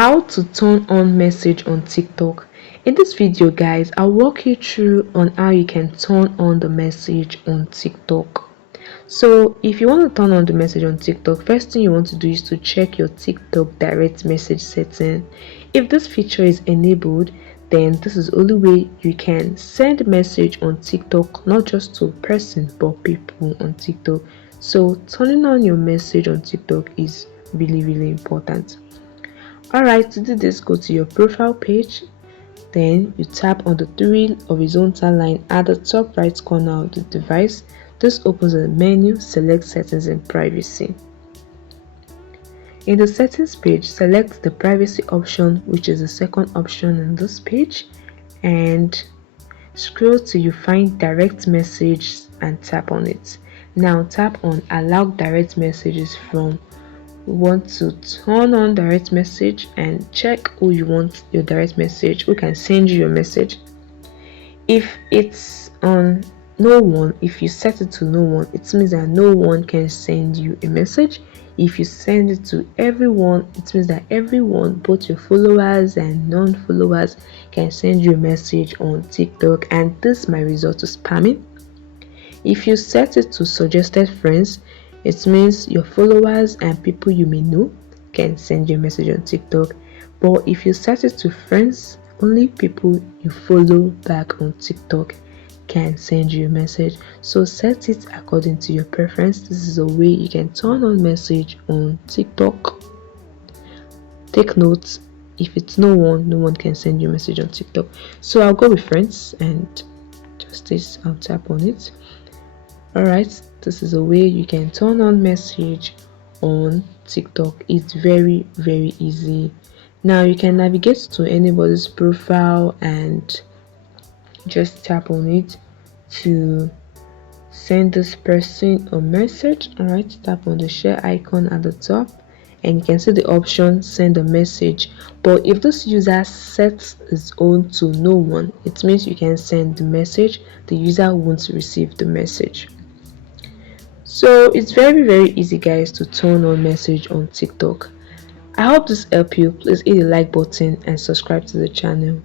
How to turn on message on TikTok. In this video guys, I'll walk you through on how you can turn on the message on TikTok. So if you want to turn on the message on TikTok, first thing you want to do is to check your TikTok direct message setting. If this feature is enabled, then this is the only way you can send message on TikTok, not just to person but people on TikTok. So turning on your message on TikTok is really important. Alright, to do this, go to your profile page, then you tap on the three horizontal line at the top right corner of the device. This opens a menu. Select settings and privacy. In the settings page, select the privacy option, which is the second option on this page, and scroll till you find direct message and tap on it. Now tap on allow direct messages from. We want to turn on direct message and check who you want your direct message, who can send you your message. If it's on no one, if you set it to no one, it means that no one can send you a message. If you send it to everyone, it means that everyone, both your followers and non-followers, can send you a message on TikTok, and this might result to spamming. If you set it to suggested friends, it means your followers and people you may know can send you a message on TikTok. But if you set it to friends, only people you follow back on TikTok can send you a message. So set it according to your preference. This is a way you can turn on message on TikTok. Take notes, if it's no one can send you a message on TikTok. So I'll go with friends and just this, I'll tap on it. Alright, this is a way you can turn on message on TikTok. It's very easy. Now you can navigate to anybody's profile and just tap on it to send this person a message. Alright, tap on the share icon at the top and you can see the option send a message. But if this user sets his own to no one, it means you can send the message, the user won't receive the message. So it's very easy guys to turn on message on TikTok. I hope this helped you. Please hit the like button and subscribe to the channel.